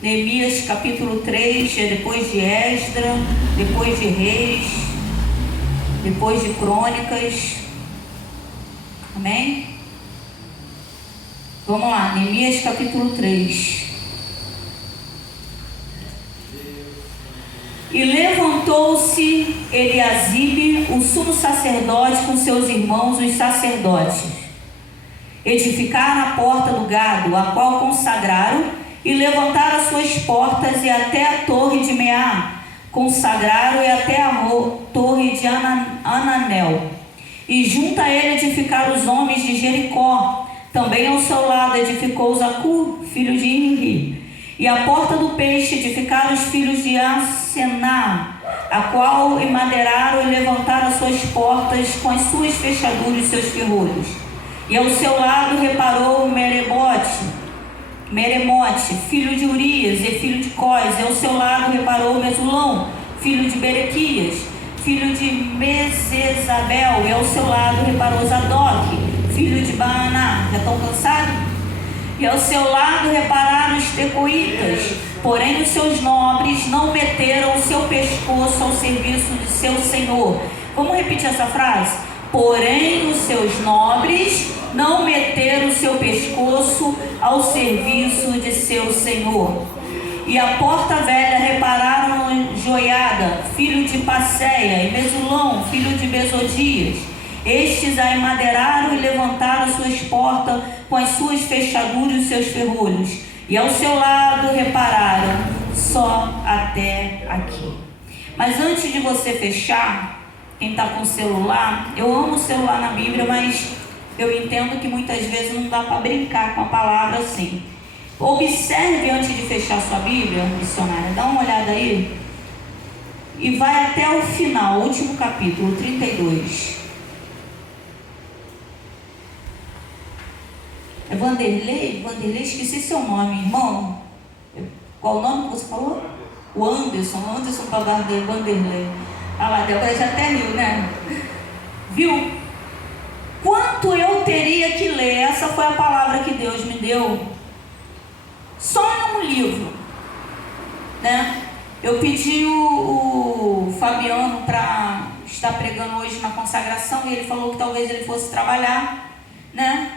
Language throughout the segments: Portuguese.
Neemias capítulo 3, é depois de Esdra, depois de Reis, depois de Crônicas. Amém? Vamos lá, Neemias capítulo 3. E levantou-se Eliasibe, o sumo sacerdote, com seus irmãos, os sacerdotes. Edificaram a porta do gado, a qual consagraram, e levantaram as suas portas, e até a torre de Meá consagraram, e até a torre de Ananel. E junto a ele edificaram os homens de Jericó. Também ao seu lado edificou Zacur, filho de Imri. E a porta do peixe edificaram os filhos de Asená, a qual emadeiraram e levantaram as suas portas com as suas fechaduras e seus ferrolhos. E ao seu lado reparou Meremote, filho de Urias e filho de Cós. E ao seu lado reparou Mesulão, filho de Berequias, filho de Mesesabel. E ao seu lado reparou Zadok, filho de Baaná. Já estão cansados? E ao seu lado repararam os tecoitas. Porém os seus nobres não meteram o seu pescoço ao serviço de seu senhor. Vamos repetir essa frase? Porém os seus nobres não meteram o seu pescoço ao serviço de seu senhor. E a porta velha repararam Joiada, filho de Passeia, e Mesulão, filho de Besodias. Estes a emadeiraram e levantaram as suas portas com as suas fechaduras e os seus ferrolhos. E ao seu lado repararam só até aqui. Mas antes de você fechar, quem está com celular, eu amo o celular na Bíblia, mas eu entendo que muitas vezes não dá para brincar com a palavra assim. Observe antes de fechar sua Bíblia, missionária, dá uma olhada aí e vai até o final, o último capítulo, 32. É Vanderlei, esqueci seu nome, irmão. Qual o nome que você falou? O Anderson para Vanderlei. Ah lá, Débora já até riu, né? Viu? Quanto eu teria que ler? Essa foi a palavra que Deus me deu. Só num livro, né? Eu pedi o Fabiano para estar pregando hoje na consagração e ele falou que talvez ele fosse trabalhar, né?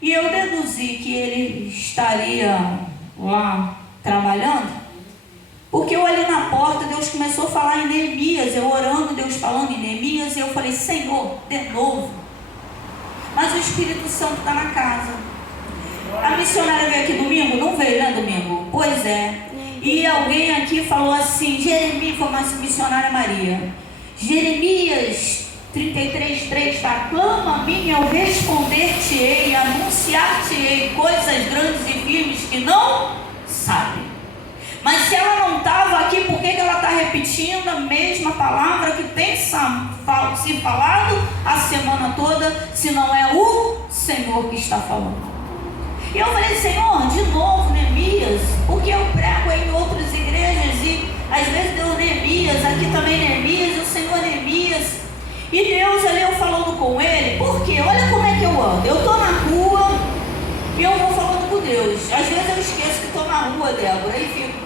E eu deduzi que ele estaria lá trabalhando, porque eu ali na porta, Deus começou a falar em Neemias, eu orando, Deus falando em Neemias, e eu falei, Senhor, de novo. Mas o Espírito Santo está na casa. A missionária veio aqui domingo? Não veio, né, domingo? Pois é. E alguém aqui falou assim, Jeremias, foi uma missionária Maria. Jeremias 33:3, tá? Clama a mim, eu responder-te-ei, anunciar-te-ei coisas grandes e firmes que não sabem. Mas se ela não estava aqui, por que ela está repetindo a mesma palavra que tem se falado a semana toda, se não é o Senhor que está falando? E eu falei, Senhor, de novo Neemias, porque eu prego em outras igrejas e às vezes deu Neemias, aqui também Neemias, o Senhor Neemias. E Deus ali, eu falando com ele, porque olha como é que eu ando. Eu estou na rua e eu vou falando com Deus. Às vezes eu esqueço que estou na rua, Débora, e fico.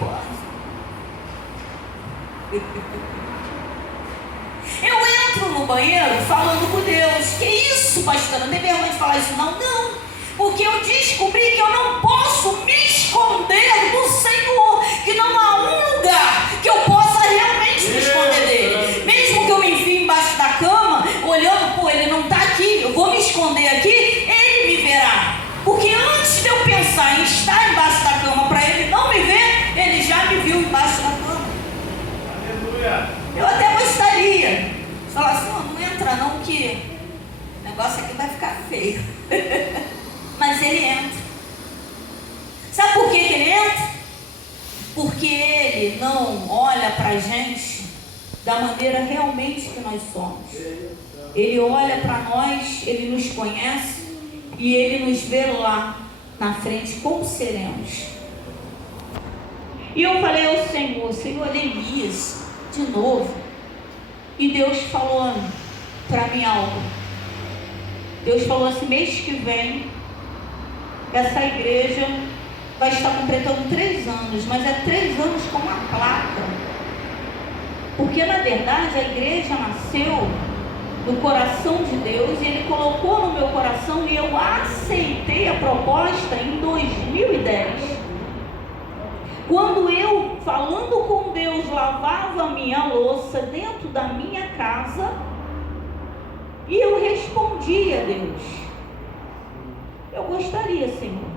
Eu entro no banheiro falando com Deus. Que isso, pastor? Não tem vergonha de falar isso não? Não. Porque eu descobri que eu não posso me esconder do Senhor. Que não há um lugar que eu possa realmente me esconder dele. Mesmo que eu me enfie embaixo da cama, olhando, pô, ele não está aqui, eu vou me esconder aqui, ele me verá. Porque antes de eu pensar em estar embaixo da cama para ele não me ver, ele já me viu embaixo da cama. Aleluia. Eu até gostaria de falar assim, não entra não, que o negócio aqui vai ficar feio. Mas ele entra. Sabe por que ele entra? Porque ele não olha para a gente da maneira realmente que nós somos. Ele olha para nós, ele nos conhece e ele nos vê lá na frente como seremos. E eu falei ao Senhor Neemias, de novo. E Deus falou para mim algo. Deus falou assim, mês que vem, essa igreja vai estar completando 3 anos, mas é 3 anos com uma placa. Porque na verdade a igreja nasceu no coração de Deus e Ele colocou no meu coração e eu aceitei a proposta em 2010. Quando eu, falando com Deus, lavava a minha louça dentro da minha casa e eu respondi a Deus: eu gostaria, Senhor,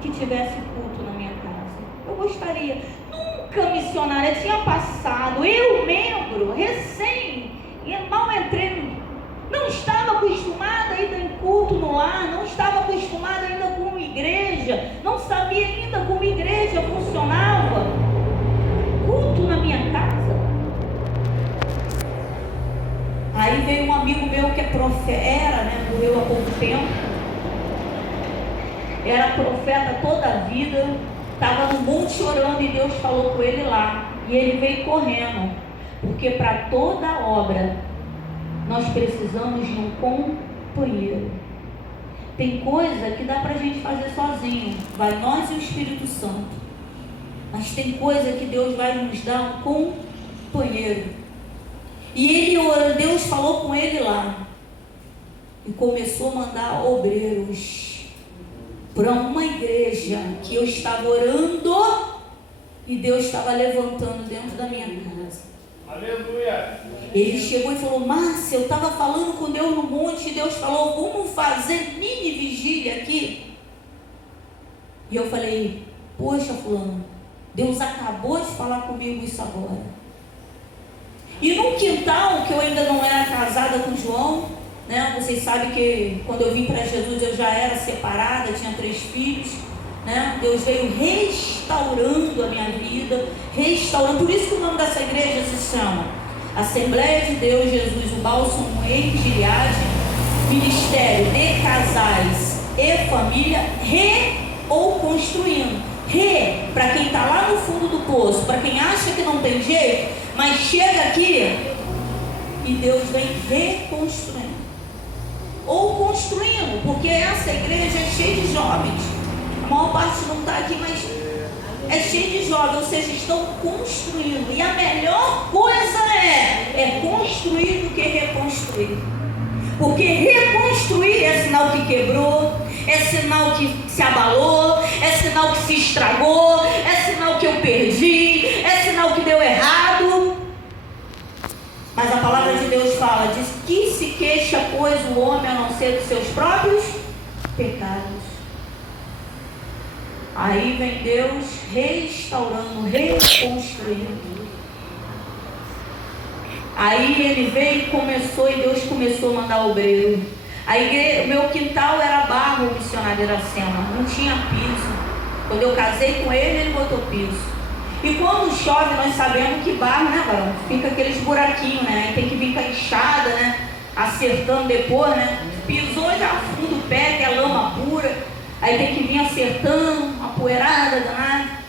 que tivesse culto na minha casa. Eu gostaria. Nunca missionária tinha passado. Eu, membro, recém, mal entrei, não estava acostumada ainda em culto no lar, não estava acostumada ainda com igreja, não sabia ainda como igreja funcionava. Culto na minha casa. Aí veio um amigo meu que é profeta, morreu há pouco tempo, era profeta toda a vida, estava no monte orando e Deus falou com ele lá, e ele veio correndo, porque para toda obra nós precisamos de um companheiro. Tem coisa que dá para a gente fazer sozinho, vai nós e o Espírito Santo, mas tem coisa que Deus vai nos dar um companheiro. E ele, Deus falou com ele lá e começou a mandar obreiros para uma igreja que eu estava orando e Deus estava levantando dentro da minha casa. Aleluia. Ele chegou e falou: Márcia, eu estava falando com Deus no monte e Deus falou: vamos fazer mini vigília aqui. E eu falei: poxa, fulano, Deus acabou de falar comigo isso agora. E num quintal, que eu ainda não era casada com o João, vocês sabem que quando eu vim para Jesus eu já era separada, tinha 3 filhos, Deus veio restaurando a minha vida, restaurando. Por isso que o nome dessa igreja se chama Assembleia de Deus Jesus, o Bálsamo em Gileade, Ministério de Casais e Família, ou construindo. Para quem está lá no fundo do poço, para quem acha que não tem jeito, mas chega aqui e Deus vem reconstruindo. Ou construindo, porque essa igreja é cheia de jovens. A maior parte não está aqui, mas é cheia de jovens, ou seja, estão construindo. E a melhor coisa é construir do que reconstruir. Porque reconstruir é sinal que quebrou, é sinal que se abalou, é sinal que se estragou, é sinal que eu perdi, é sinal que deu errado. Mas a palavra de Deus fala: diz que se queixa, pois, o homem a não ser dos seus próprios pecados. Aí vem Deus restaurando, reconstruindo. Aí ele veio e começou, e Deus começou a mandar obreiro. O meu quintal era barro, missionário Iracema, não tinha piso. Quando eu casei com ele, ele botou piso. E quando chove, nós sabemos que barro, Barão? Fica aqueles buraquinhos, Aí tem que vir com a enxada, acertando depois, Pisou, já afunda o pé, que é lama pura. Aí tem que vir acertando, uma poeirada danada.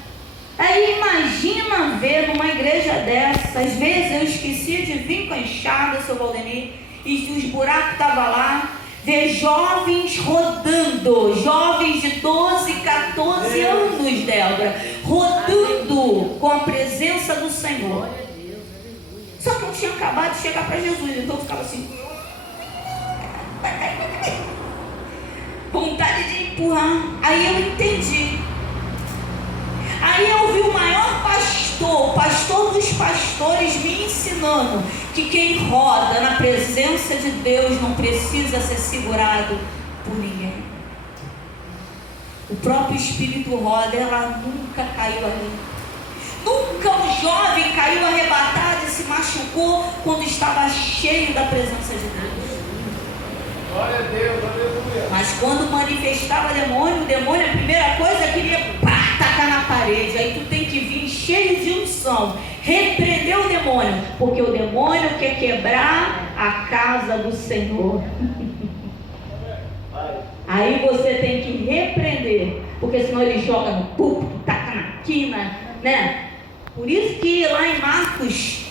Aí imagina ver numa igreja dessa, às vezes eu esquecia de vir com a enxada, seu Valdemir, e os buracos estavam lá, ver jovens rodando, jovens de 12, 14 anos, Débora, rodando com a presença do Senhor. Só que eu tinha acabado de chegar para Jesus, então eu ficava assim, vontade de empurrar. Aí eu entendi. Aí eu vi o maior pastor, o pastor dos pastores, me ensinando que quem roda na presença de Deus não precisa ser segurado por ninguém. O próprio Espírito roda, ela nunca caiu ali. Nunca um jovem caiu arrebatado e se machucou quando estava cheio da presença de Deus. Glória a Deus, aleluia. Mas quando manifestava o demônio, a primeira coisa queria tacar na parede. Aí tu tem que vir cheio de unção, repreender o demônio, porque o demônio quer quebrar a casa do Senhor. Aí você tem que repreender, porque senão ele joga no púlpito, taca na quina, Por isso que lá em Marcos,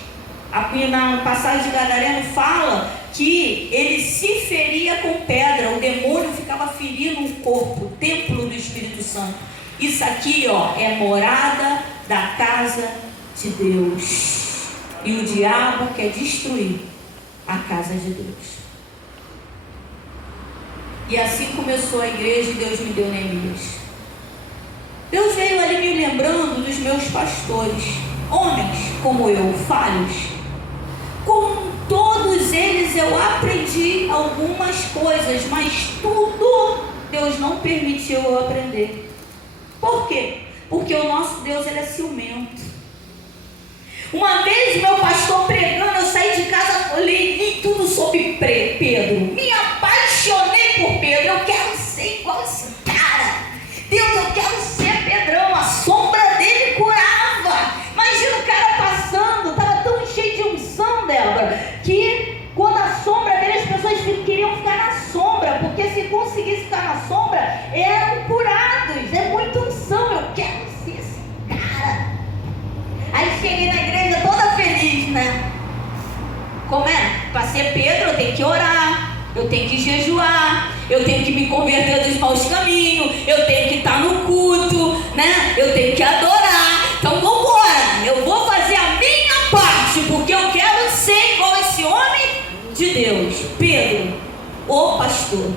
aqui na passagem de Gadareno, fala que ele se feria com pedra, o demônio ficava ferir no corpo, templo do Espírito Santo. Isso aqui, ó, é morada da casa de Deus. E o diabo quer destruir a casa de Deus. E assim começou a igreja e Deus me deu Neemias. Deus veio ali me lembrando dos meus pastores, homens como eu, falhos. Com todos eles eu aprendi algumas coisas, mas tudo Deus não permitiu eu aprender. Por quê? Porque o nosso Deus, ele é ciumento. Uma vez meu pastor pregando, eu saí de casa, li tudo sobre Pedro. Me apaixonei por Pedro. Eu quero ser igual esse cara. Deus, eu quero ser Pedrão. A sombra dele curava. Imagina o cara passando, estava tão cheio de unção, Débora, que quando a sombra dele, as pessoas queriam ficar na sombra, porque se conseguisse ficar na sombra, eram curados. É muita unção. Eu quero ser esse cara. Aí cheguei na igreja toda feliz, né? Como é? Para ser Pedro, eu tenho que orar, eu tenho que jejuar, eu tenho que me converter dos maus caminhos, eu tenho que estar no culto, né? Eu tenho que adorar. Então vamos embora, eu vou fazer a minha parte, porque eu quero ser igual esse homem de Deus, Pedro, o pastor.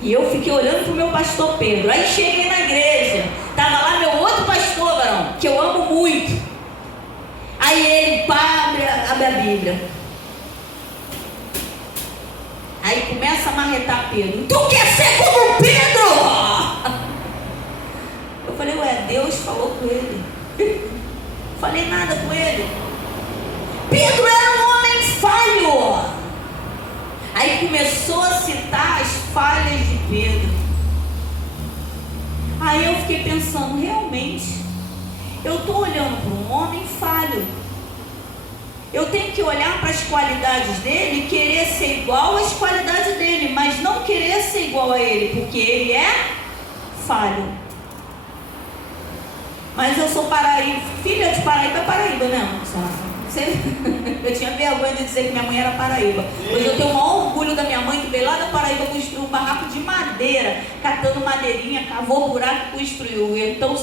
E eu fiquei olhando para o meu pastor Pedro. Aí cheguei na igreja, estava lá meu outro pastor, varão, que eu amo muito. Aí ele abre a Bíblia. Aí começa a marretar Pedro. Tu quer ser como Pedro? Eu falei, ué, Deus falou com ele. Falei nada com ele. Pedro era um homem falho. Aí começou a citar as falhas de Pedro. Aí eu fiquei pensando, realmente, eu estou olhando para um homem falho. Eu tenho que olhar para as qualidades dele e querer ser igual às qualidades dele, mas não querer ser igual a ele, porque ele é falho. Mas eu sou Paraíba, filha de Paraíba, é Paraíba, né? Eu tinha vergonha de dizer que minha mãe era Paraíba. Hoje eu tenho o maior orgulho da minha mãe, que veio lá da Paraíba, construiu um barraco de madeira, catando madeirinha, cavou buraco e construiu. Então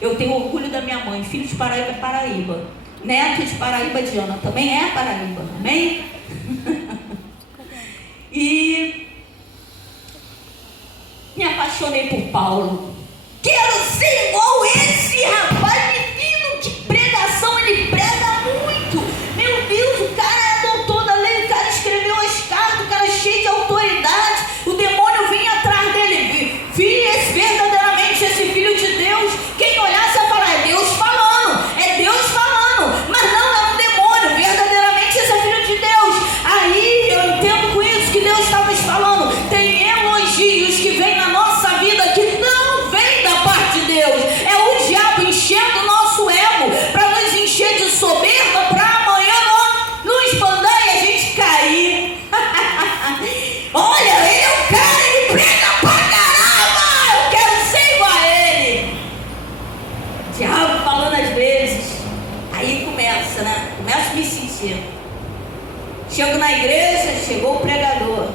eu tenho orgulho da minha mãe. Filho de Paraíba é Paraíba. Neto de Paraíba, Diana também é Paraíba. Amém? E me apaixonei por Paulo. Quero ser igual esse rapaz, menino, que pregação, ele prega muito. Meu Deus, o cara é doutor da lei, o cara escreveu as cartas, o cara é cheio de autoridade. O demônio vinha atrás dele. Verdadeiramente esse filho de Deus, quem olhasse ia falar, é Deus falando, é Deus falando. Mas não, é um demônio, verdadeiramente esse é filho de Deus. Aí eu entendo com isso que Deus está nos falando. Tem elogios que vêm na nossa vida que não vem da parte de Deus. É o diabo enchendo o nosso ego para nos encher de soberba, para amanhã nos mandar e a gente cair. Olha, ele prega pra caramba, eu quero ser igual a ele. O diabo falando às vezes. Aí começa, né? Começo a me sentir. Chego na igreja, chegou o pregador.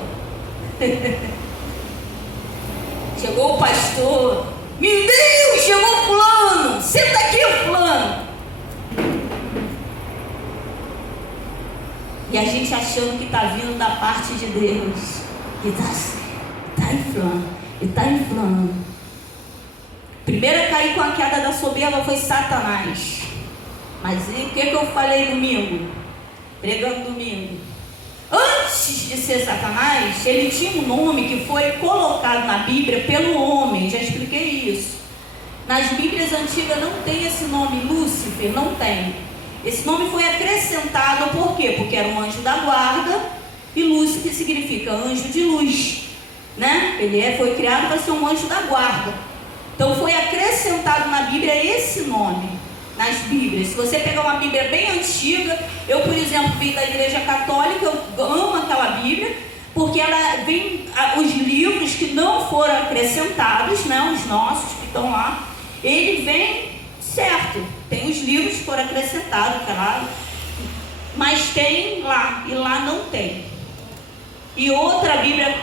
Chegou o pastor. Meu Deus, chegou o fulano. Senta aqui, o fulano. E a gente achando que está vindo da parte de Deus. E está inflando. E está inflando. Primeiro a cair com a queda da soberba foi Satanás. Mas e o que eu falei domingo? Pregando domingo. Antes de ser Satanás, ele tinha um nome que foi colocado na Bíblia pelo homem. Já expliquei isso. Nas Bíblias antigas não tem esse nome, Lúcifer, não tem. Esse nome foi acrescentado por quê? Porque era um anjo da guarda e Lúcifer significa anjo de luz, né? Ele foi criado para ser um anjo da guarda. Então foi acrescentado na Bíblia esse nome. Nas Bíblias, se você pegar uma Bíblia bem antiga, eu, por exemplo, vim da Igreja Católica, eu amo aquela Bíblia, porque ela vem, os livros que não foram acrescentados, né, os nossos que estão lá, ele vem certo, tem os livros que foram acrescentados, claro, mas tem lá, e lá não tem. E outra Bíblia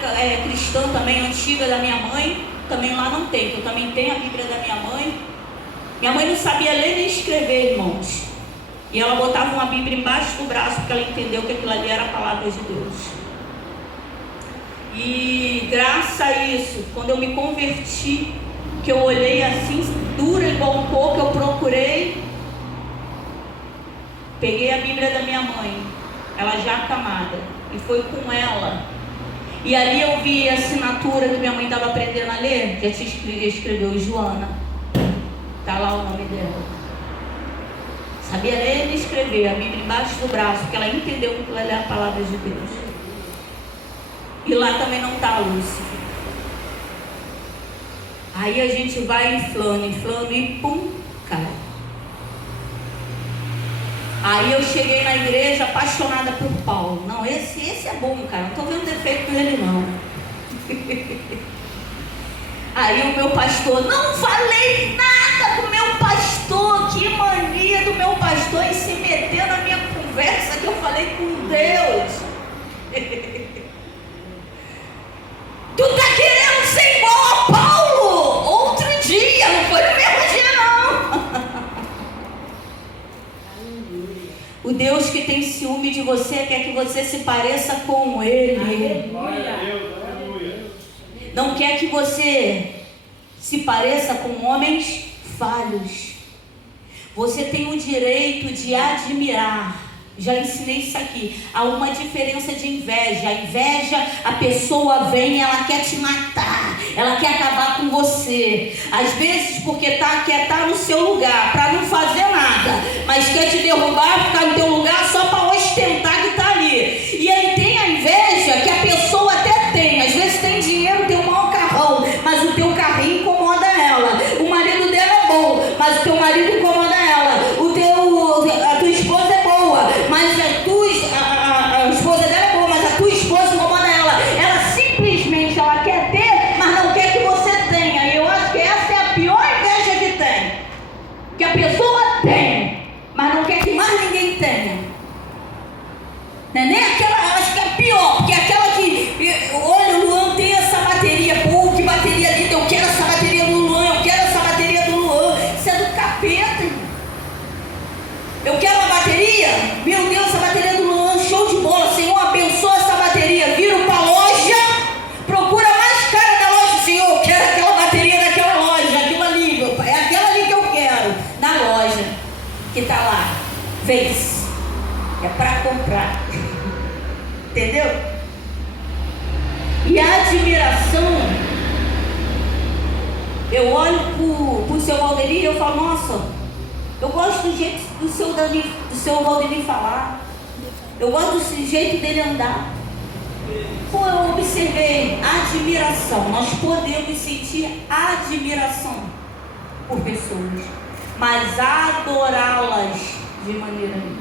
cristã também, antiga, da minha mãe, também lá não tem. Eu também tenho a Bíblia da minha mãe. Minha mãe não sabia ler nem escrever, irmãos. E ela botava uma Bíblia embaixo do braço, porque ela entendeu que aquilo ali era a palavra de Deus. E graças a isso, quando eu me converti, que eu olhei assim, dura igual um coco, eu procurei, peguei a Bíblia da minha mãe, ela já acamada, e foi com ela. E ali eu vi a assinatura que minha mãe estava aprendendo a ler, já escreveu Joana, está lá o nome dela. Sabia ler e escrever, a Bíblia embaixo do braço, porque ela entendeu que aquilo ali é a palavra de Deus. E lá também não está a Lúcifer. Aí a gente vai inflando e pum, cai. Aí eu cheguei na igreja apaixonada por Paulo. Não, esse é bom, cara, não estou vendo defeito nele não. Aí o meu pastor, não falei nada do meu pastor, que mania do meu pastor em se meter na minha conversa que eu falei com Deus. Tu tá querendo ser igual a Paulo? Outro dia, não foi no mesmo dia não. O Deus que tem ciúme de você quer que você se pareça com Ele. Não quer que você se pareça com homens falhos. Você tem o direito de admirar. Já ensinei isso aqui. Há uma diferença de inveja. A inveja, a pessoa vem e ela quer te matar. Ela quer acabar com você. Às vezes porque quer estar no seu lugar, para não fazer nada. Mas quer te derrubar, ficar no teu lugar só para ostentar que está ali. E aí tem a inveja que a pessoa até tem. Às vezes tem dinheiro, tem um mau carrão, mas o teu carrinho incomoda ela. O marido dela é bom, mas o teu marido incomoda ela. A tua esposa é boa, mas a esposa dela é boa, mas a tua esposa incomoda ela. Ela simplesmente quer ter, mas não quer que você tenha. E eu acho que essa é a pior inveja que tem. Que a pessoa tem, mas não quer que mais ninguém tenha. Não é nem aquela, acho que é pior, porque aquela que, olha, o Luan tem essa bateria, pô, que bateria linda, eu quero essa bateria do Luan, eu quero essa bateria do Luan. Isso é do capeta, irmão. Eu quero uma bateria, meu Deus, essa bateria do Luan, show de bola, Senhor, abençoa essa bateria. Viro para a loja, procura a mais cara da loja, Senhor, eu quero aquela bateria daquela loja, aquilo ali, meu pai, é aquela ali que eu quero, na loja, que está lá, vez, é para comprar, entendeu? E a admiração, eu olho para o seu Valdemir e eu falo, nossa, eu gosto do jeito do seu Valdemir falar. Eu gosto do jeito dele andar. Pô, eu observei admiração. Nós podemos sentir admiração por pessoas, mas adorá-las de maneira nenhuma.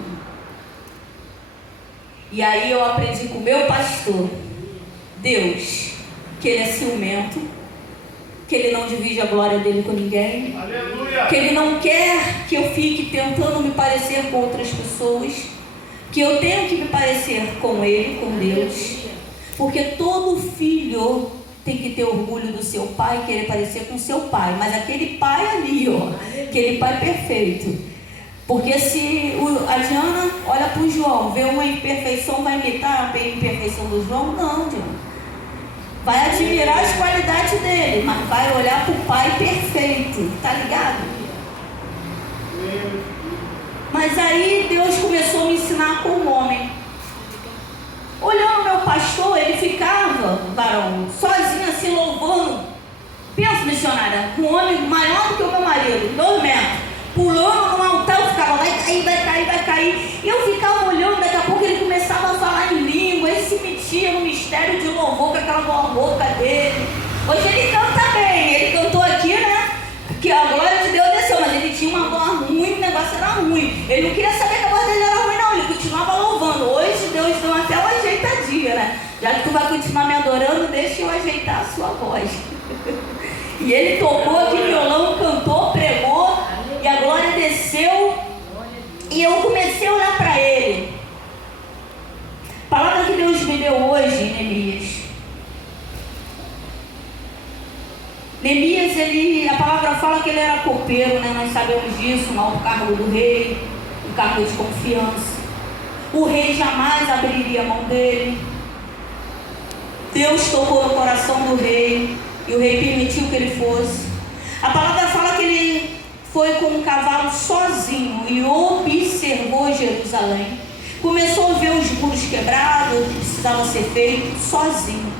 E aí eu aprendi com o meu pastor, Deus, que ele é ciumento, que ele não divide a glória dele com ninguém. Aleluia. Que ele não quer que eu fique tentando me parecer com outras pessoas, que eu tenho que me parecer com ele, com Deus, porque todo filho tem que ter orgulho do seu pai, querer parecer com seu pai, mas aquele pai ali, aquele pai perfeito. Porque se a Diana olha para o João, vê uma imperfeição, vai imitar a imperfeição do João? Não, Diana. Vai admirar as qualidades dele, mas vai olhar para o pai perfeito, tá ligado? Mas aí Deus começou a me ensinar como homem. Olhando o meu pastor, ele ficava, varão, sozinho assim, louvando. Pensa, missionária, um homem maior do que o meu marido, 2 metros, pulando no altar, eu ficava, vai cair, vai cair, vai cair. E eu ficava olhando, daqui a pouco ele começava a falar em língua, ele se metia no mistério de louvor com aquela boca dele. Hoje ele canta bem, ele cantou aqui, né? Que a glória de Deus desceu, mas ele tinha uma voz ruim, o negócio era ruim. Ele não queria saber que a voz dele era ruim, não, ele continuava louvando. Hoje Deus deu até uma ajeitadinha, né? Já que tu vai continuar me adorando, deixa eu ajeitar a sua voz. E ele tocou aqui violão, cantou, pregou, e a glória desceu. E eu comecei a olhar para ele. A palavra que Deus me deu hoje em Neemias. Neemias, a palavra fala que ele era copeiro, né? Nós sabemos disso, um alto cargo do rei, um cargo de confiança. O rei jamais abriria a mão dele. Deus tocou no coração do rei e o rei permitiu que ele fosse. A palavra fala que ele foi com um cavalo sozinho e observou Jerusalém. Começou a ver os muros quebrados, o que precisava ser feito, sozinho.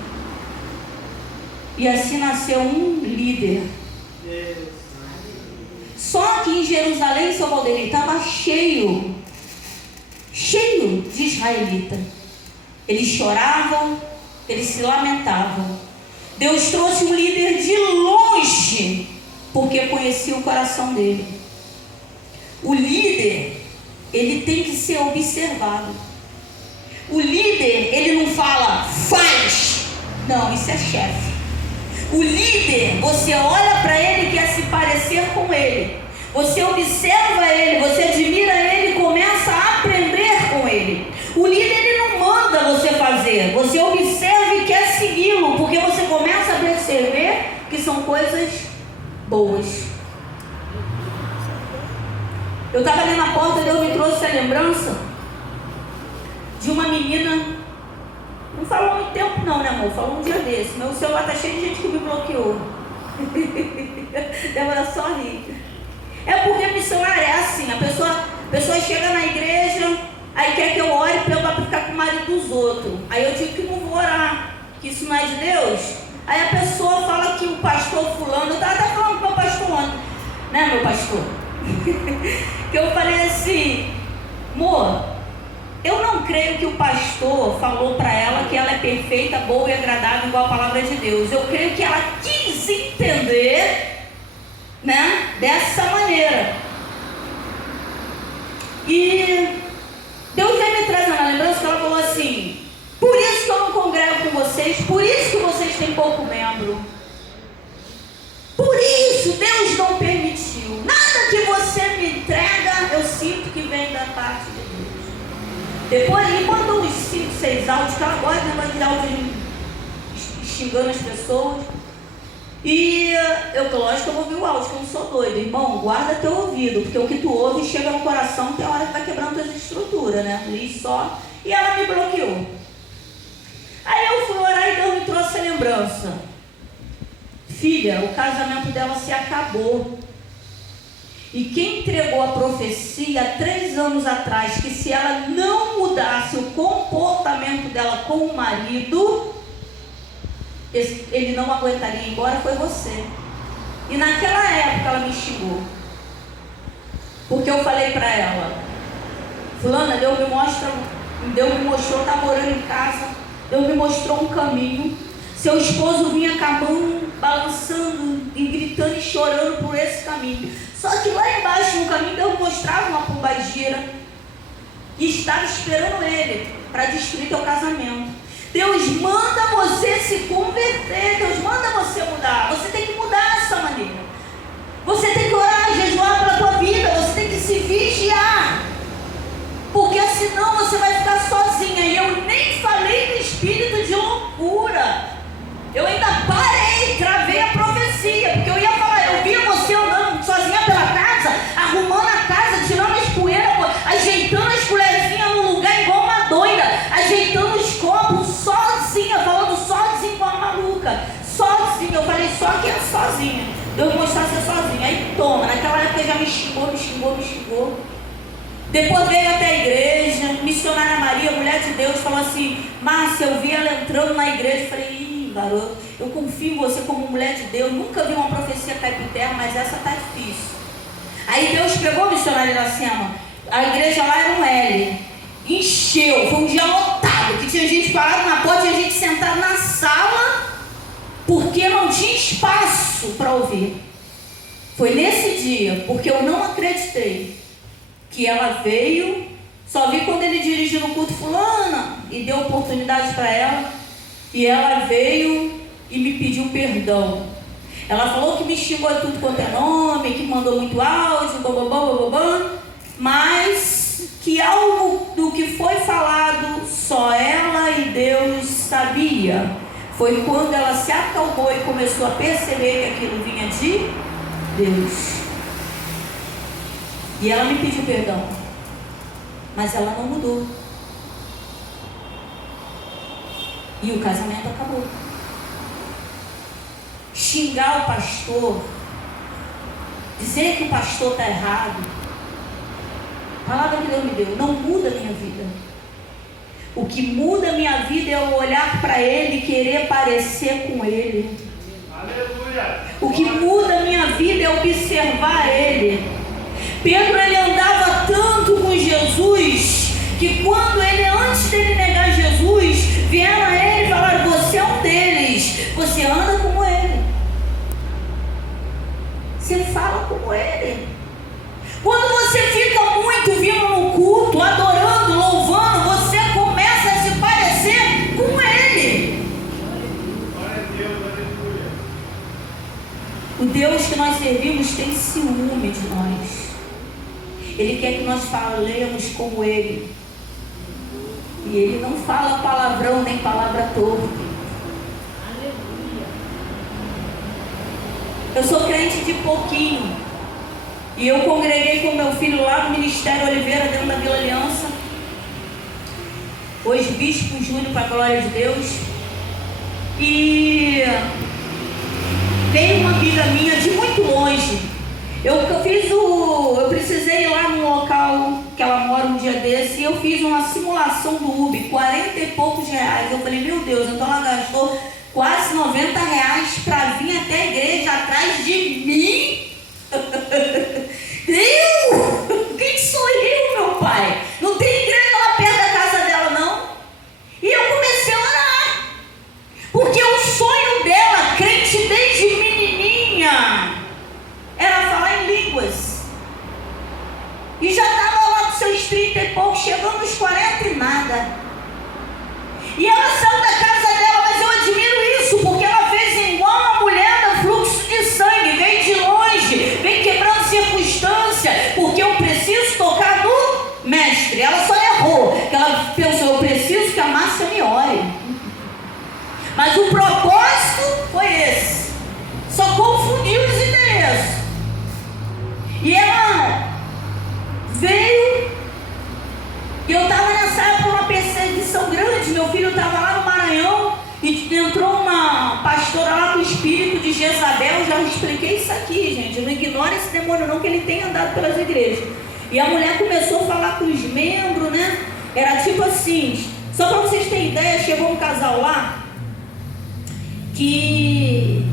E assim nasceu um líder. Só que em Jerusalém, seu Valdir, estava cheio de israelitas. Eles choravam, eles se lamentavam. Deus trouxe um líder de longe, porque conhecia o coração dele. O líder, ele tem que ser observado. O líder, ele não fala, faz. Não, isso é chefe. O líder, você olha para ele e quer se parecer com ele. Você observa ele, você admira ele e começa a aprender com ele. O líder, ele não manda você fazer. Você observa e quer segui-lo, porque você começa a perceber que são coisas boas. Eu estava ali na porta e Deus me trouxe a lembrança de uma menina. Não falou muito tempo não, né, amor? Falou um dia desse. Meu celular tá cheio de gente que me bloqueou. Débora só rir. É porque missionária é assim, a pessoa chega na igreja, aí quer que eu ore para ficar com o marido dos outros. Aí eu digo que não vou orar, que isso não é de Deus. Aí a pessoa fala que o pastor fulano, eu estava até falando com o meu pastor ontem, né, meu pastor? Que eu falei assim, amor, eu não creio que o pastor falou para ela que ela é perfeita, boa e agradável igual a palavra de Deus. Eu creio que ela quis entender, né, dessa maneira. E Deus vem me trazendo a lembrança que ela falou assim, por isso que eu não congrego com vocês, por isso que vocês têm pouco membro. Por isso Deus não permitiu. Nada que você me entrega, eu sinto que vem da parte de Deus. Depois ele mandou uns 5, 6 áudios, que ela gosta de áudio xingando as pessoas. E lógico que eu vou ouvir o áudio, que eu não sou doido. Irmão, guarda teu ouvido, porque o que tu ouve chega no coração, tem hora que vai quebrando tuas estruturas, né? Liz só. E ela me bloqueou. Aí eu fui orar e Deus me trouxe a lembrança. Filha, o casamento dela se acabou. E quem entregou a profecia há 3 anos atrás, que se ela não mudasse o comportamento dela com o marido, ele não aguentaria ir embora, foi você. E naquela época ela me xingou, porque eu falei para ela, fulana, Deus me mostrou, estava morando em casa, Deus me mostrou um caminho, seu esposo vinha com a mão balançando e gritando e chorando por esse caminho, só que lá embaixo no caminho Deus mostrava uma pombagira e estava esperando ele para destruir teu casamento. Deus manda você se converter, Deus manda você mudar, você tem que mudar dessa maneira, você tem que orar, jejuar pela tua vida, você tem que se vigiar, porque senão você vai ficar sozinha. E eu nem falei no espírito de loucura, eu ainda parei, travei a profecia, porque eu ia falar, eu via você andando sozinha pela casa, arrumando a casa, tirando as poeiras, ajeitando as colherzinhas no lugar igual uma doida, ajeitando os copos, sozinha, falando sozinha igual uma maluca, sozinha. Eu falei, só que é sozinha, Deus mostrar ser sozinha. Aí toma, naquela época já me xingou. Depois veio até a igreja, missionária Maria, mulher de Deus, falou assim, Márcia, eu vi ela entrando na igreja. Eu falei, garoto, eu confio em você como mulher de Deus, nunca vi uma profecia cair por terra, mas essa tá difícil. Aí Deus pegou a missionária Iracema, a igreja lá era um L, encheu, foi um dia lotado, que tinha gente parada na porta, tinha gente sentada na sala, porque não tinha espaço para ouvir. Foi nesse dia, porque eu não acreditei, que ela veio, só vi quando ele dirigiu no culto, fulana, e deu oportunidade para ela, e ela veio e me pediu perdão. Ela falou que me xingou tudo quanto é nome, que mandou muito áudio, bababá, mas que algo do que foi falado só ela e Deus sabia. Foi quando ela se acalmou e começou a perceber que aquilo vinha de Deus. E ela me pediu perdão, mas ela não mudou. E o casamento acabou. Xingar o pastor, dizer que o pastor está errado, a palavra que Deus me deu, não muda a minha vida. O que muda a minha vida é eu olhar para Ele e querer parecer com Ele. Aleluia. O que muda a minha vida é observar Ele. Pedro, ele andava tanto com Jesus, que quando ele, antes dele negar Jesus, vieram a ele e falaram: você é um deles, você anda como ele, você fala como ele. Quando você fica muito vindo no culto, adorando, louvando, você começa a se parecer com ele. Glória a Deus, aleluia. O Deus que nós servimos tem ciúme de nós. Ele quer que nós falemos como Ele. E Ele não fala palavrão nem palavra torta. Aleluia. Eu sou crente de pouquinho. E eu congreguei com meu filho lá no Ministério Oliveira, dentro da Vila Aliança. Hoje Bispo Júnior, para a glória de Deus. E veio uma amiga minha de muito longe. Eu precisei ir lá no local que ela mora um dia desse, e eu fiz uma simulação do Uber, 40 e poucos reais. Eu falei: meu Deus, então ela gastou quase 90 reais para vir até a igreja atrás de mim. Eu? Quem sou eu, meu pai? Não tem igreja lá perto da casa dela, não. E eu comecei a orar, porque o sonho dela, crente desde menininha, era falar em línguas. E já estava lá com seus 30 e poucos, chegando nos 40 e nada. E ela saiu da casa dela, mas eu admiro isso, porque ela fez igual uma mulher do fluxo de sangue. Veio de longe, vem quebrando circunstância, porque eu preciso tocar no mestre. Ela só errou, que ela pensou: eu preciso que a Márcia me ore. Mas o propósito foi esse. Só confundiu os endereços. E ela veio, e eu estava nessa época uma perseguição grande. Meu filho estava lá no Maranhão, e entrou uma pastora lá com o espírito de Jezabel. Já expliquei isso aqui, gente. Não ignore esse demônio não, que ele tem andado pelas igrejas. E a mulher começou a falar com os membros, né? Era tipo assim, só para vocês terem ideia, chegou um casal lá, que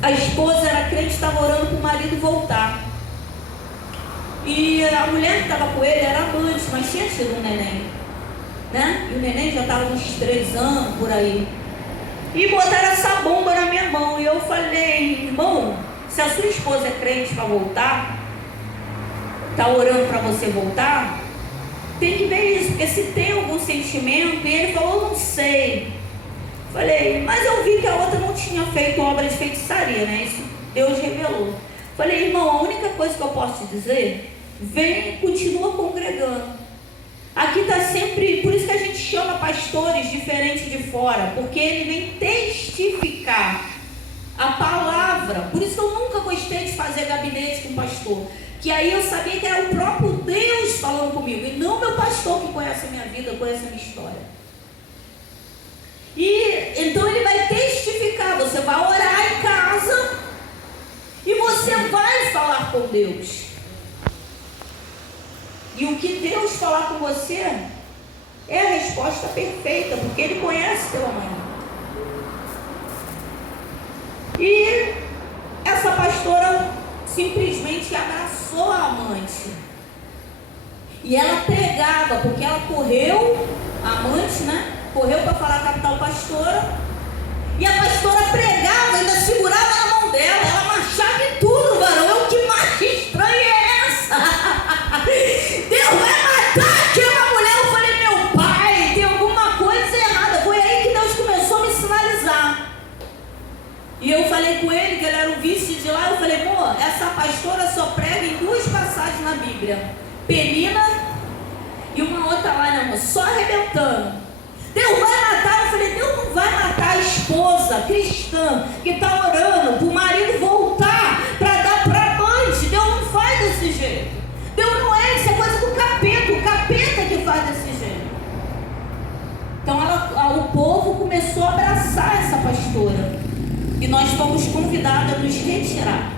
a esposa era crente, estava orando para o marido voltar. E a mulher que estava com ele era amante, mas tinha tido um neném, né? E o neném já estava uns 3 anos, por aí. E botaram essa bomba na minha mão. E eu falei: irmão, se a sua esposa é crente para voltar, está orando para você voltar, tem que ver isso, porque se tem algum sentimento. E ele falou: não sei. Falei: mas eu vi que a outra não tinha feito obra de feitiçaria, né? Isso Deus revelou. Falei: irmão, a única coisa que eu posso te dizer, vem e continua congregando. Aqui está sempre, por isso que a gente chama pastores diferentes de fora, porque ele vem testificar a palavra. Por isso que eu nunca gostei de fazer gabinete com pastor, que aí eu sabia que era o próprio Deus falando comigo, e não meu pastor que conhece a minha vida, conhece a minha história. E então ele vai testificar. Você vai orar em casa e você vai falar com Deus. E o que Deus falar com você é a resposta perfeita, porque Ele conhece teu amanhã. E essa pastora simplesmente abraçou a amante. E ela pregava, porque ela correu, a amante, né? Correu para falar com a tal pastora. E a pastora pregava, ainda segurava na mão dela. Ela marchava em tudo, varão. Eu, que marcha estranha é essa? Deus vai matar aquela mulher. Eu falei: meu pai, tem alguma coisa errada. Foi aí que Deus começou a me sinalizar. E eu falei com ele, que ele era o vice de lá. Eu falei: amor, essa pastora só prega em 2 passagens na Bíblia. Penina e uma outra lá, né, irmão? Só arrebentando. Deus vai matar. Eu falei, Deus não vai matar a esposa cristã que está orando para o marido voltar para dar para amante. Deus não faz desse jeito. Deus não é, isso é coisa do capeta. O capeta que faz desse jeito. Então o povo começou a abraçar essa pastora. E nós fomos convidados a nos retirar.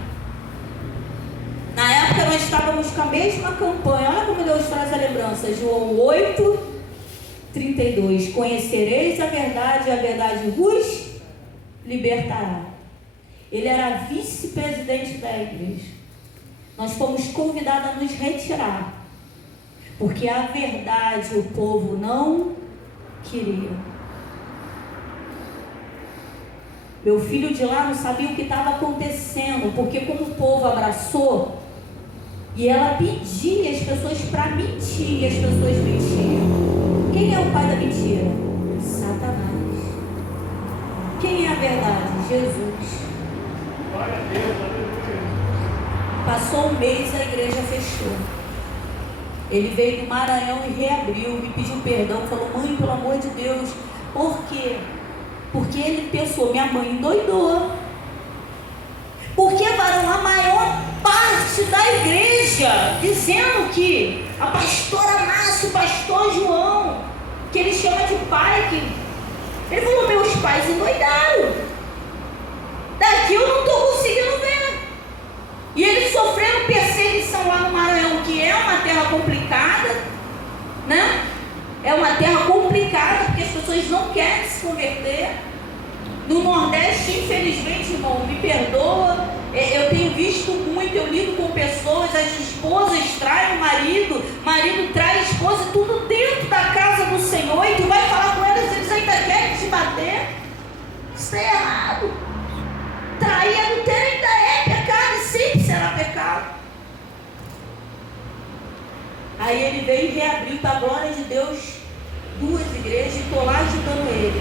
Na época nós estávamos com a mesma campanha. Olha como Deus traz a lembrança. João 8:32. Conhecereis a verdade e a verdade vos libertará. Ele era vice-presidente da igreja. Nós fomos convidados a nos retirar. Porque a verdade o povo não queria. Meu filho de lá não sabia o que estava acontecendo, porque como o povo abraçou, e ela pedia as pessoas para mentir, e as pessoas mentiam. Quem é o pai da mentira? Satanás. Quem é a verdade? Jesus. Glória a Deus, aleluia. Passou um mês, a igreja fechou. Ele veio do Maranhão e reabriu, me pediu perdão, falou, mãe, pelo amor de Deus, por quê? Porque ele pensou, minha mãe endoidou. Porque, varão, a maior parte da igreja, dizendo que a pastora Márcia, o pastor João, que ele chama de pai, ele falou, meus pais endoidaram. Daqui eu não estou conseguindo ver. E eles sofreram perseguição lá no Maranhão, que é uma terra complicada, né? É uma terra complicada, porque as pessoas não querem se converter. No Nordeste, infelizmente, irmão, me perdoa, eu tenho visto muito, eu lido com pessoas, as esposas traem o marido trai a esposa, tudo dentro da casa do Senhor, e tu vai falar com elas, eles ainda querem te bater. Isso é errado. Trair e adultério ainda é pecado, e sempre será pecado. Aí ele veio e reabriu, para a glória de Deus, 2 igrejas, e estou lá ajudando ele.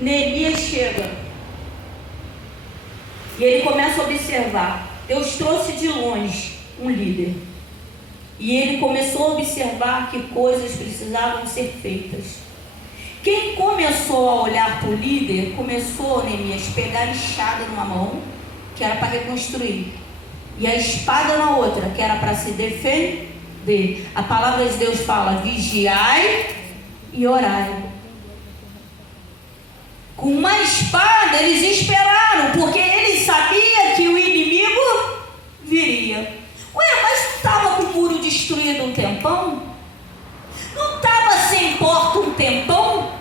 Neemias chega e ele começa a observar. Deus trouxe de longe um líder e ele começou a observar que coisas precisavam ser feitas. Quem começou a olhar para o líder, começou, Neemias, pegar a enxada numa mão, que era para reconstruir, e a espada na outra, que era para se defender. A palavra de Deus fala, vigiai e orai. Com uma espada eles esperaram, porque eles sabiam que o inimigo viria. Ué, mas não estava com o muro destruído um tempão? Não estava sem porta um tempão?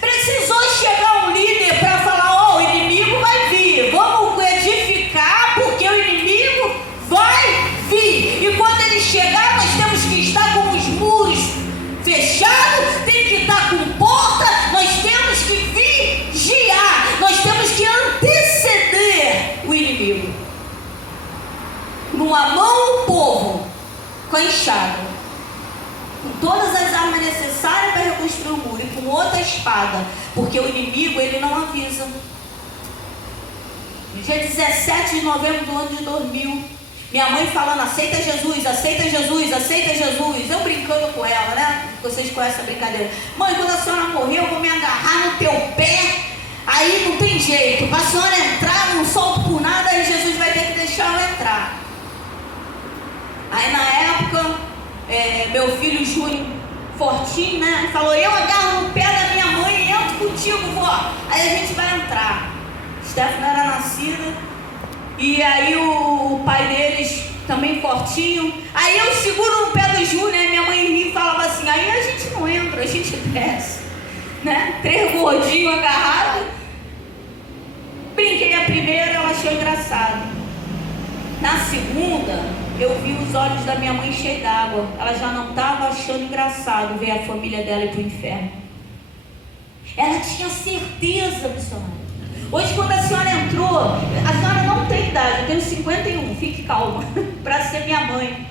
Precisou chegar um líder para falar, o inimigo vai vir, vamos edificar, porque o inimigo vai vir. E quando ele chegar, nós temos que estar com os muros fechados, tem que estar com porta, nós temos que vigiar, nós temos que anteceder o inimigo. Numa mão o povo, com a enxada, com todas as armas necessárias para reconstruir o muro, e com outra espada, porque o inimigo ele não avisa. No dia 17 de novembro do ano de 2000, minha mãe falando, aceita Jesus, aceita Jesus, aceita Jesus. Eu brincando com ela, né? Vocês conhecem a brincadeira. Mãe, quando a senhora morrer, eu vou me agarrar no teu pé. Aí não tem jeito. Para a senhora entrar, não solto por nada, aí Jesus vai ter que deixar eu entrar. Aí na época, meu filho Júnior, fortinho, né? Falou, eu agarro no pé da minha mãe e entro contigo, vó. Aí a gente vai entrar. Stephanie era nascida. E aí o pai deles também fortinho. Aí eu seguro no pé do Júnior, né? Minha mãe ria e falava assim, aí a gente não entra, a gente desce, né? 3 gordinhos agarrados. Brinquei a primeira, ela achou engraçado. Na segunda, eu vi os olhos da minha mãe cheios d'água. Ela já não estava achando engraçado ver a família dela ir para o inferno. Ela tinha certeza, missionária. Hoje, quando a senhora entrou, a senhora não tem idade, eu tenho 51, fique calma, para ser minha mãe.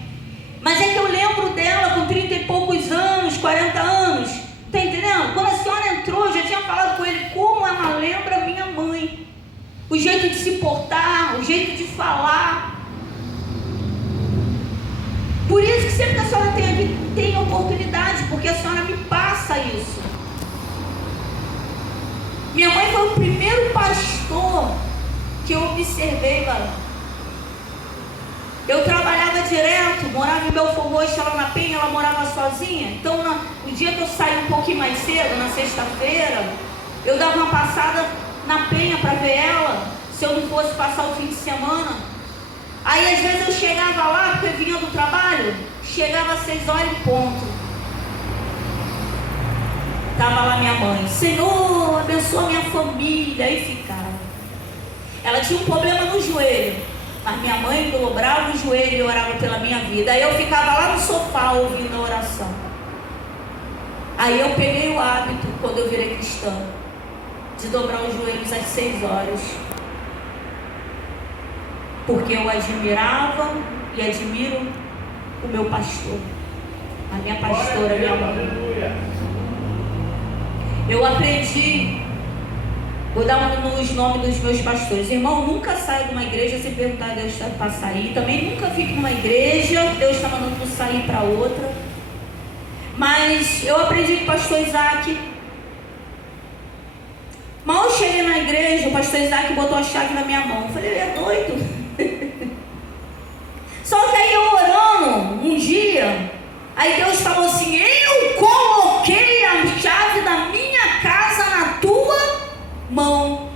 Mas é que eu lembro dela com 30 e poucos anos, 40 anos, tá entendendo? Quando a senhora entrou, eu já tinha falado com ele como ela lembra minha mãe. O jeito jeito de se portar, o jeito de falar. Por isso que sempre que a senhora tem oportunidade, porque a senhora me passa isso. Minha mãe foi o primeiro pastor que eu observei, varão. Eu trabalhava direto, morava em Belfort Roxo, lá na Penha, ela morava sozinha. Então, no dia que eu saí um pouquinho mais cedo, na sexta-feira, eu dava uma passada na Penha para ver ela, se eu não fosse passar o fim de semana. Aí, às vezes, eu chegava lá, porque eu vinha do trabalho, chegava às 6 horas em ponto. Estava lá minha mãe, Senhor, abençoa minha família. Aí ficava. Ela tinha um problema no joelho, mas minha mãe dobrava o joelho e orava pela minha vida. Aí eu ficava lá no sofá ouvindo a oração. Aí eu peguei o hábito, quando eu virei cristã, de dobrar os joelhos às 6 horas. Porque eu admirava e admiro o meu pastor, a minha pastora, minha mãe. Eu aprendi, vou dar os nomes dos meus pastores. Irmão, nunca saia de uma igreja sem perguntar a Deus para sair. Também nunca fique numa igreja, Deus está mandando tu sair para outra. Mas eu aprendi com o pastor Isaac. Mal eu cheguei na igreja, o pastor Isaac botou a chave na minha mão. Eu falei, ele é doido. Só que aí eu orando um dia, aí Deus falou assim, eu coloquei a chave da minha casa na tua mão.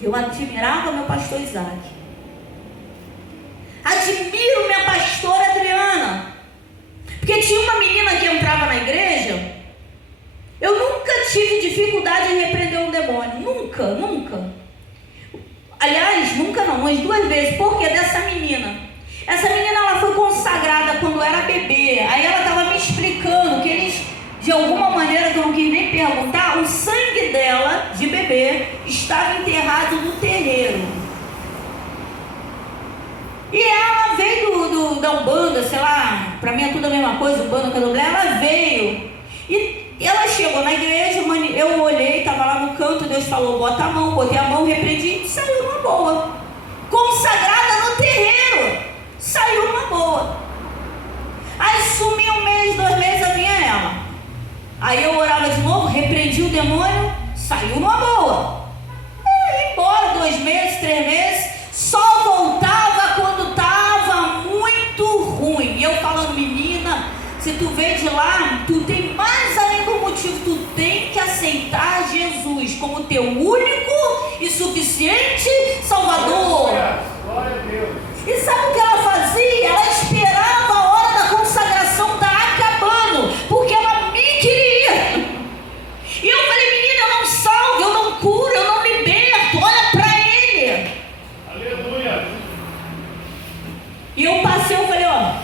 Eu admirava meu pastor Isaac. Admiro minha pastora Adriana. Porque tinha uma menina que entrava na igreja. Eu nunca tive dificuldade em repreender um demônio. Nunca. Aliás, nunca não, umas 2 vezes. Por que dessa menina? Essa menina, ela foi consagrada quando era bebê. Aí ela estava me explicando que eles, de alguma maneira, que eu não quis nem perguntar, o sangue dela, de bebê, estava enterrado no terreiro. E ela veio da Umbanda, sei lá, pra mim é tudo a mesma coisa, Umbanda, Candomblé, ela veio. E ela chegou na igreja, eu olhei, estava lá no canto, Deus falou, bota a mão, botei a mão, repreendi, saiu numa boa. Consagrada no terreiro, saiu numa boa. Aí sumiu 1 mês, 2 meses, vinha ela. Aí eu orava de novo, repreendi o demônio, saiu numa boa. Aí ia embora, 2 meses, 3 meses, só voltava quando estava muito ruim. E eu falando, menina, se tu veio de lá, tu tem mais além do motivo, tu tem que aceitar Jesus como teu único e suficiente Salvador. Glória a Deus. E sabe o que ela fazia? Ela esperava a hora da consagração estar acabando, porque ela me queria. E eu falei, menina, eu não salvo, eu não curo, eu não liberto, olha para ele. Aleluia. E eu passei, eu falei, ó,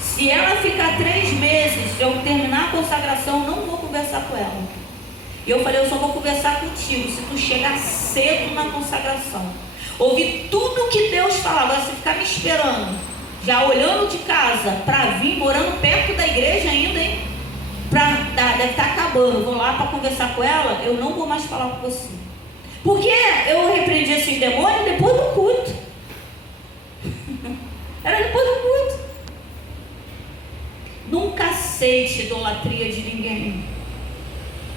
se ela ficar 3 meses, eu terminar a consagração, não vou conversar com ela. E eu falei, eu só vou conversar contigo se tu chegar cedo na consagração. Ouvir tudo que Deus falava. Agora, se ficar me esperando, já olhando de casa, para vir, morando perto da igreja ainda, hein? Deve estar acabando, vou lá para conversar com ela, eu não vou mais falar com você. Porque eu repreendi esses demônios depois do culto. Era depois do culto. Nunca aceite idolatria de ninguém.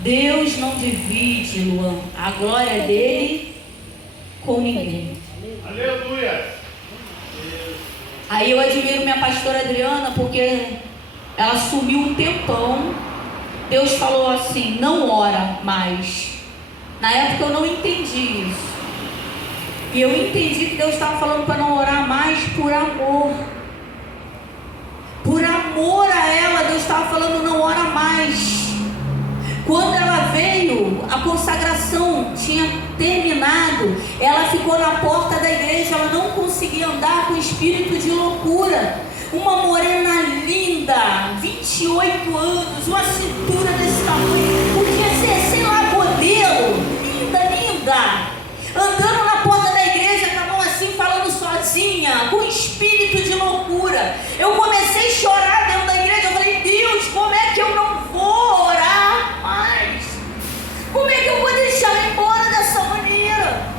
Deus não divide, Luan, a glória dele com ninguém. Aleluia. Aí eu admiro minha pastora Adriana, porque ela sumiu um tempão. Deus falou assim, não ora mais. Na época eu não entendi isso. E eu entendi que Deus estava falando para não orar mais por amor. Por amor a ela, Deus estava falando, não ora mais. Quando ela veio, a consagração tinha terminado. Ela ficou na porta da igreja, ela não conseguia andar com espírito de loucura. Uma morena linda, 28 anos, uma cintura desse tamanho, podia ser, sei lá, modelo, linda, andando na porta da igreja, com a mão assim, falando sozinha, com espírito de loucura. Eu comecei a chorar dentro da igreja, eu falei, Deus, como é que eu não vou orar mais? Como é que eu vou deixar ela embora dessa maneira?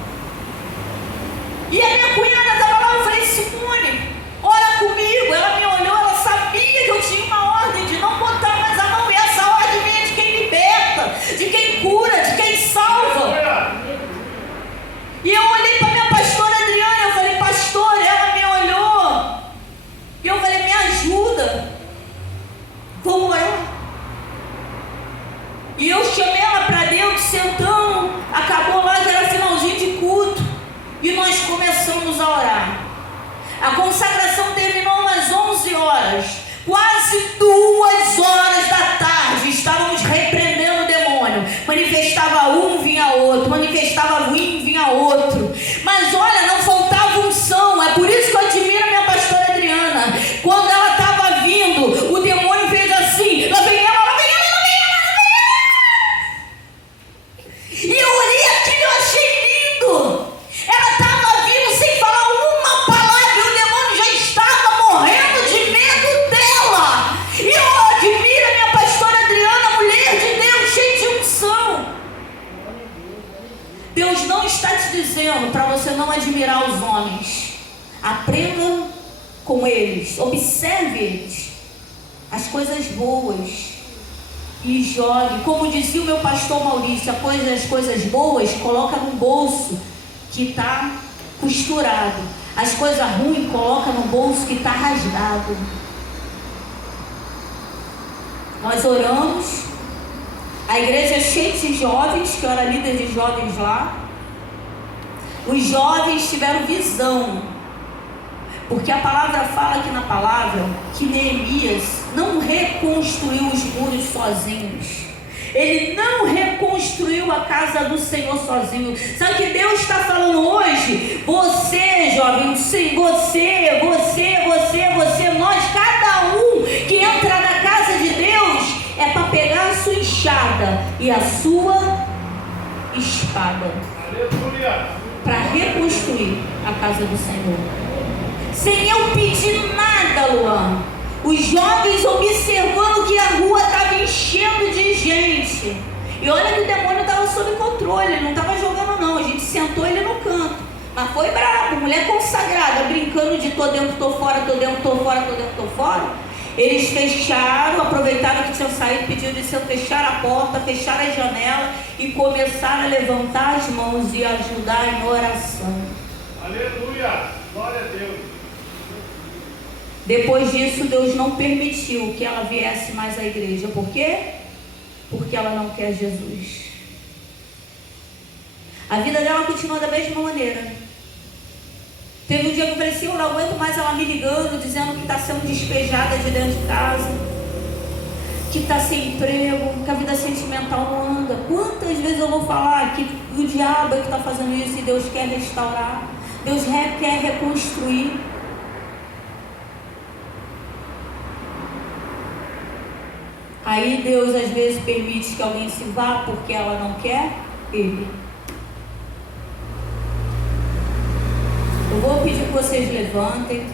Deus não está te dizendo para você não admirar os homens. Aprenda com eles, observe eles, as coisas boas, e jogue. Como dizia o meu pastor Maurício, as coisas boas coloca no bolso que está costurado, as coisas ruins coloca no bolso que está rasgado. Nós oramos, a igreja é cheia de jovens, que eu era líder de jovens lá. Os jovens tiveram visão, porque a palavra fala aqui na palavra que Neemias não reconstruiu os muros sozinhos. Ele não reconstruiu a casa do Senhor sozinho. Sabe o que Deus está falando hoje? Você, jovem, você, nós, cada um que entra na casa de Deus é para pegar a sua enxada e a sua espada. Aleluia. Para reconstruir a casa do Senhor. Sem eu pedir nada, Luan. Os jovens observando que a rua estava enchendo de gente. E olha que o demônio estava sob controle, ele não estava jogando não. A gente sentou ele no canto. Mas foi bravo, mulher consagrada, brincando de tô dentro, tô fora, tô dentro, tô fora, tô dentro, tô fora. Eles fecharam, aproveitaram que tinham saído, pediram licença, fecharam a porta, fecharam a janela e começaram a levantar as mãos e ajudar em oração. Aleluia. Glória a Deus. Depois disso, Deus não permitiu que ela viesse mais à igreja. Por quê? Porque ela não quer Jesus. A vida dela continua da mesma maneira. Teve um dia que eu falei assim, eu não aguento mais ela me ligando, dizendo que está sendo despejada de dentro de casa, que está sem emprego, que a vida sentimental não anda. Quantas vezes eu vou falar que o diabo é que está fazendo isso e Deus quer restaurar, Deus quer reconstruir. Aí Deus às vezes permite que alguém se vá porque ela não quer ele. Eu vou pedir que vocês levantem.